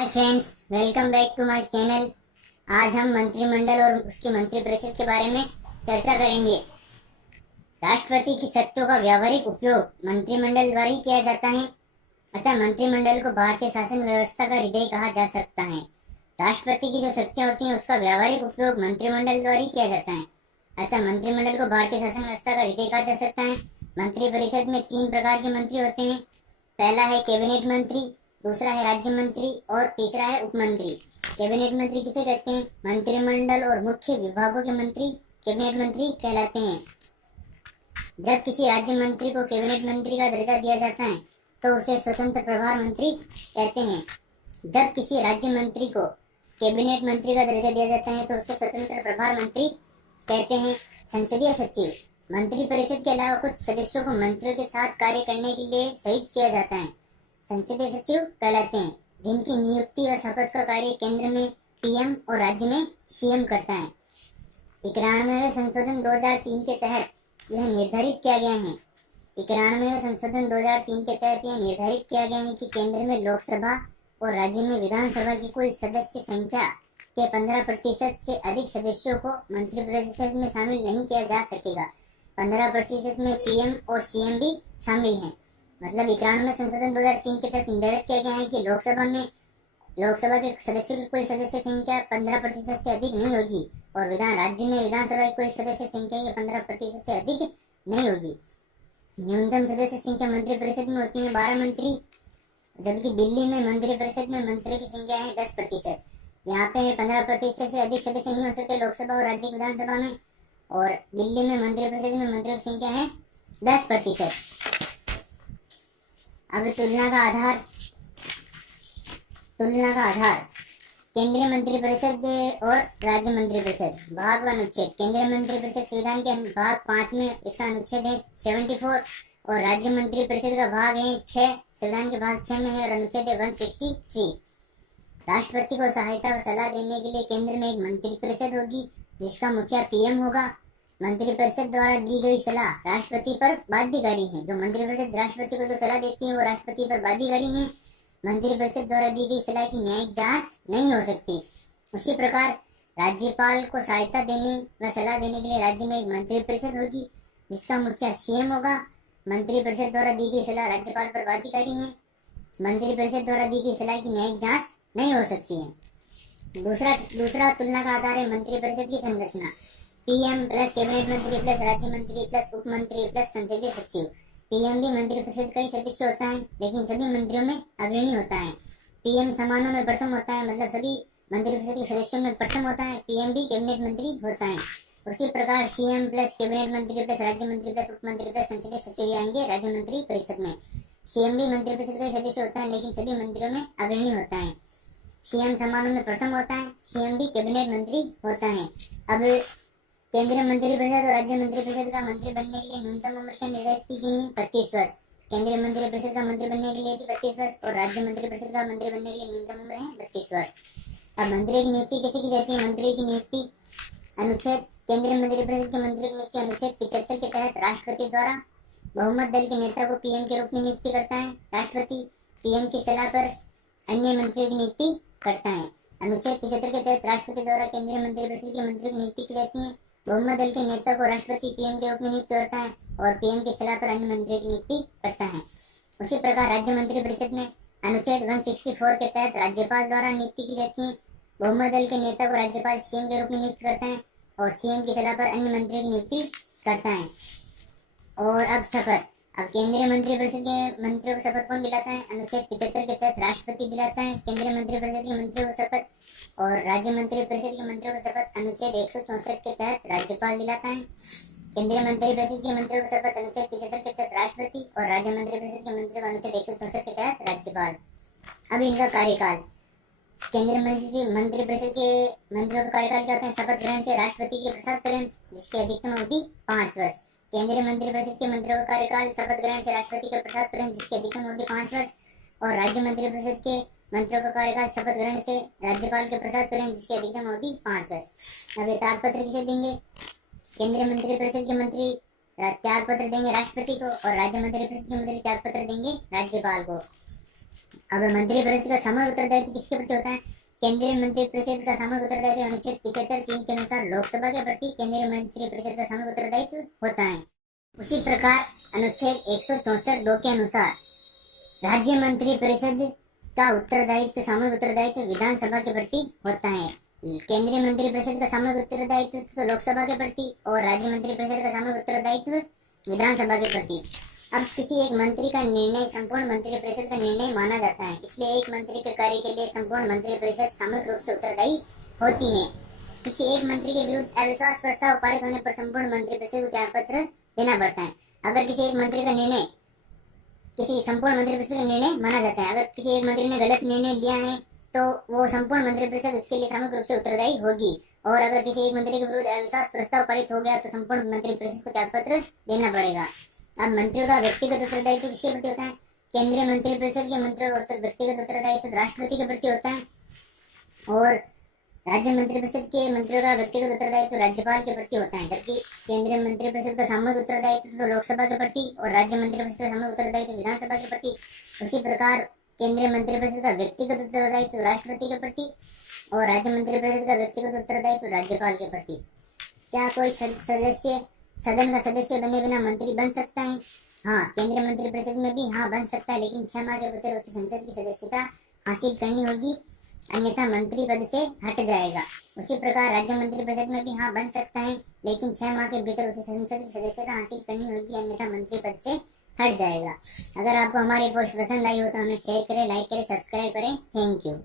Hi friends, welcome back to my channel. आज हम मंत्रिमंडल और उसकी मंत्रिपरिषद के बारे में चर्चा करेंगे। राष्ट्रपति की शक्तियों का व्यावहारिक उपयोग मंत्रिमंडल द्वारा ही किया जाता है, अतः मंत्रिमंडल को भारतीय शासन व्यवस्था का हृदय कहा जा सकता है। राष्ट्रपति की जो शक्तियां होती हैं उसका व्यावहारिक उपयोग मंत्रिमंडल द्वारा ही किया जाता है, अतः मंत्रिमंडल को भारतीय शासन व्यवस्था का हृदय कहा जा सकता है। मंत्रिपरिषद में 3 प्रकार के मंत्री होते हैं। पहला है कैबिनेट मंत्री, दूसरा है राज्य मंत्री और तीसरा है उपमंत्री। कैबिनेट मंत्री किसे कहते हैं? मंत्रिमंडल और मुख्य विभागों के मंत्री कैबिनेट मंत्री कहलाते हैं। जब किसी राज्य मंत्री को कैबिनेट मंत्री का दर्जा दिया जाता है तो उसे स्वतंत्र प्रभार मंत्री कहते हैं। जब किसी राज्य मंत्री को कैबिनेट मंत्री का दर्जा दिया जाता है तो उसे स्वतंत्र प्रभार मंत्री कहते हैं। संसदीय सचिव, मंत्रिपरिषद के अलावा कुछ सदस्यों को मंत्रियों के साथ कार्य करने के लिए संयुक्त किया जाता है, संसदीय सचिव कहलाते हैं, जिनकी नियुक्ति और शपथ का कार्य केंद्र में पीएम और राज्य में सीएम करता है। 91वें संशोधन 2003 के तहत यह निर्धारित किया गया है। 91वें संशोधन 2003 के तहत यह निर्धारित किया गया है कि केंद्र में लोकसभा और राज्य में विधानसभा की कुल सदस्य संख्या के 15% से अधिक सदस्यों को मंत्रिपरिषद में शामिल नहीं किया जा सकेगा। 15% में पीएम और सीएम भी शामिल हैं। मतलब 91वें संशोधन 2003 के तहत निर्धारित किया गया है कि लोकसभा के सदस्यों की कुल सदस्य संख्या 15% से अधिक नहीं होगी और राज्य में विधानसभा की कुल सदस्य संख्या के 15% से अधिक नहीं होगी। न्यूनतम सदस्य संख्या मंत्रिपरिषद में होती है 12 मंत्री, जबकि दिल्ली में मंत्रिपरिषद में मंत्रियों की संख्या है 10%। यहाँ पे 15% से अधिक सदस्य नहीं हो सकते लोकसभा और राज्य विधानसभा में, और दिल्ली में मंत्रिपरिषद में मंत्रियों की संख्या है 10%। अब तुलना का आधार केंद्रीय मंत्रिपरिषद और राज्य मंत्रिपरिषद। भाग 1 अनुच्छेद। केंद्रीय मंत्रिपरिषद संविधान के भाग 5 में इसका अनुच्छेद है 74 और राज्य मंत्रिपरिषद का भाग है 6, संविधान के भाग 6 में है और अनुच्छेद है 163। राष्ट्रपति को सहायता व सलाह देने के लिए केंद्र में एक मंत्रिपरिषद होगी जिसका मुखिया पीएम होगा। मंत्रिपरिषद द्वारा दी गई सलाह राष्ट्रपति पर बाध्यकारी है। जो मंत्रिपरिषद राष्ट्रपति को जो सलाह देती है वो राष्ट्रपति पर बाध्यकारी है। मंत्रिपरिषद द्वारा दी गई सलाह की न्यायिक जांच नहीं हो सकती। उसी प्रकार राज्यपाल को सहायता देने व सलाह देने के लिए राज्य में एक मंत्रिपरिषद होगी जिसका मुखिया सीएम होगा। मंत्रिपरिषद द्वारा दी गई सलाह राज्यपाल पर बाध्यकारी है। मंत्रिपरिषद द्वारा दी गई सलाह की न्यायिक जांच नहीं हो सकती है। दूसरा तुलना का आधार है मंत्रिपरिषद की संरचना। पीएम प्लस कैबिनेट मंत्री प्लस राज्य मंत्री प्लस उप मंत्री प्लस संसदीय सचिव। पीएम भी मंत्रिपरिषद का ही सदस्य होता है, लेकिन सभी मंत्रियों में अग्रणी होता है। पीएम समानों में प्रथम होता है, मतलब सभी मंत्रिपरिषद के सदस्यों में प्रथम होता है। पीएम भी कैबिनेट मंत्री होता है। उसी प्रकार सीएम प्लस कैबिनेट मंत्री प्लस राज्य मंत्री प्लस उप मंत्री प्लस संसदीय सचिव आएंगे राज्य मंत्री परिषद में। सीएम भी मंत्रिपरिषद का सदस्य होता है, लेकिन सभी मंत्रियों में अग्रणी होता है। सीएम समानों में प्रथम होता है। सीएम भी कैबिनेट मंत्री होता है। अब केंद्रीय मंत्रिपरिषद और राज्य मंत्रिपरिषद का मंत्री बनने के लिए न्यूनतम उम्र क्या निर्धारित की गई है? 25 वर्ष। केंद्रीय मंत्रिपरिषद का मंत्री बनने के लिए भी 25 वर्ष और राज्य मंत्रिपरिषद का मंत्री बनने के लिए न्यूनतम उम्र है 25 वर्ष। अब मंत्रियों की नियुक्ति कैसे की जाती है? मंत्रियों की नियुक्ति अनुच्छेद केंद्रीय मंत्रिपरिषद के मंत्रियों की नियुक्ति अनुच्छेद 75 के तहत राष्ट्रपति द्वारा बहुमत दल के नेता को पीएम के रूप में नियुक्ति करता है। राष्ट्रपति पीएम की सलाह पर अन्य मंत्रियों की नियुक्ति करता है। अनुच्छेद 75 के तहत राष्ट्रपति द्वारा केंद्रीय मंत्रिपरिषद के मंत्रियों की नियुक्ति की जाती है। बहुमत दल के नेता को राष्ट्रपति पीएम के रूप में नियुक्त करता है और पीएम की सलाह पर अन्य मंत्रियों की नियुक्ति करता है। उसी प्रकार राज्य मंत्रिपरिषद में अनुच्छेद 164 के तहत राज्यपाल द्वारा नियुक्ति की जाती है। बहुमत दल के नेता को राज्यपाल सीएम के रूप में नियुक्त करता है और सीएम की सलाह पर अन्य मंत्रियों की नियुक्ति करता है। और अब शपथ। अब केंद्रीय मंत्रिपरिषद के मंत्रियों को शपथ कौन दिलाता है? अनुच्छेद 75 के तहत राष्ट्रपति दिलाता है केंद्रीय मंत्रिपरिषद के मंत्रियों को शपथ, और राज्य मंत्रिपरिषद के मंत्रियों को शपथ अनुच्छेद 164 के तहत राज्यपाल दिलाता है। केंद्रीय मंत्रिपरिषद के मंत्रियों को शपथ अनुच्छेद 75 के तहत राष्ट्रपति और राज्य मंत्रिपरिषद के मंत्रियों को अनुच्छेद 164 के तहत राज्यपाल। अब इनका कार्यकाल। केंद्रीय मंत्रिपरिषद के मंत्रियों का कार्यकाल क्या होता है? शपथ ग्रहण से राष्ट्रपति के प्रसाद पर्यंत, जिसकी अधिकतम अवधि 5 वर्ष। केंद्रीय मंत्रिपरिषद के मंत्रियों का कार्यकाल शपथ ग्रहण से राष्ट्रपति के प्रसाद पर्यंत, जिसकी अधिकतम अवधि 5 वर्ष। और राज्य मंत्रिपरिषद के मंत्रियों का कार्यकाल शपथ ग्रहण से राज्यपाल के प्रसाद पर्यंत, जिसकी अधिकतम अवधि 5 वर्ष। अब ये त्यागपत्र किसे देंगे? केंद्रीय मंत्रिपरिषद के मंत्री त्यागपत्र देंगे राष्ट्रपति को और राज्य मंत्रिपरिषद के मंत्री त्यागपत्र देंगे राज्यपाल को। अब मंत्रिपरिषद का सामूहिक उत्तरदायित्व किसके प्रति होता है? केंद्रीय मंत्रिपरिषद का सामूहिक उत्तरदायित्व अनुच्छेद 75(3) के अनुसार लोकसभा के प्रति केंद्रीय मंत्रिपरिषद का सामूहिक उत्तरदायित्व होता है। उसी प्रकार अनुच्छेद 164(2) के अनुसार राज्य मंत्रिपरिषद का उत्तरदायित्व सामूहिक उत्तरदायित्व विधानसभा के प्रति होता है। केंद्रीय मंत्रिपरिषद का सामूहिक उत्तरदायित्व तो लोकसभा के प्रति और राज्य मंत्रिपरिषद का सामूहिक उत्तरदायित्व विधानसभा के प्रति। अब किसी एक मंत्री का निर्णय संपूर्ण मंत्रिपरिषद का निर्णय माना जाता है, इसलिए एक मंत्री के कार्य के लिए संपूर्ण मंत्रिपरिषद सामूहिक रूप से उत्तरदायी होती है। किसी एक मंत्री के विरुद्ध अविश्वास प्रस्ताव पारित होने पर संपूर्ण मंत्रिपरिषद को त्याग पत्र देना पड़ता है। अगर किसी एक मंत्री का निर्णय किसी संपूर्ण मंत्रिपरिषद का निर्णय माना जाता है, अगर किसी एक मंत्री ने गलत निर्णय लिया है तो वो संपूर्ण मंत्रिपरिषद उसके लिए सामूहिक रूप से उत्तरदायी होगी, और अगर किसी एक मंत्री के विरुद्ध अविश्वास प्रस्ताव पारित हो गया तो संपूर्ण मंत्रिपरिषद को त्यागपत्र देना पड़ेगा। अब मंत्रियों का व्यक्तिगत उत्तरदायित्व किसके प्रति होता है? केंद्रीय मंत्रिपरिषद के मंत्रियों का व्यक्तिगत उत्तरदायित्व राष्ट्रपति के प्रति होता है, और राज्य मंत्रिपरिषद के मंत्रियों का व्यक्तिगत उत्तरदायित्व राज्यपाल के प्रति होता है। जबकि केंद्रीय मंत्रिपरिषद का सामूहिक उत्तरदायित्व तो लोकसभा के प्रति और राज्य मंत्रिपरिषद का सामूहिक उत्तरदायित्व विधानसभा के प्रति। उसी प्रकार केंद्रीय मंत्रिपरिषद का व्यक्तिगत उत्तरदायित्व राष्ट्रपति के प्रति और राज्य मंत्रिपरिषद का व्यक्तिगत उत्तरदायित्व राज्यपाल के प्रति। क्या कोई सदस्य सदन का सदस्य बने बिना मंत्री बन सकता है? हाँ, केंद्रीय मंत्रिपरिषद में भी हाँ बन सकता है, लेकिन 6 माह के भीतर उसे संसद की सदस्यता हासिल करनी होगी, अन्यथा मंत्री पद से हट जाएगा। उसी प्रकार राज्य मंत्रिपरिषद में भी हाँ बन सकता है, लेकिन 6 माह के भीतर उसे संसद की सदस्यता हासिल करनी होगी, अन्यथा मंत्री पद से हट जाएगा। अगर आपको हमारी पोस्ट पसंद आई हो तो हमें शेयर करें, लाइक करें, सब्सक्राइब करें। Thank you.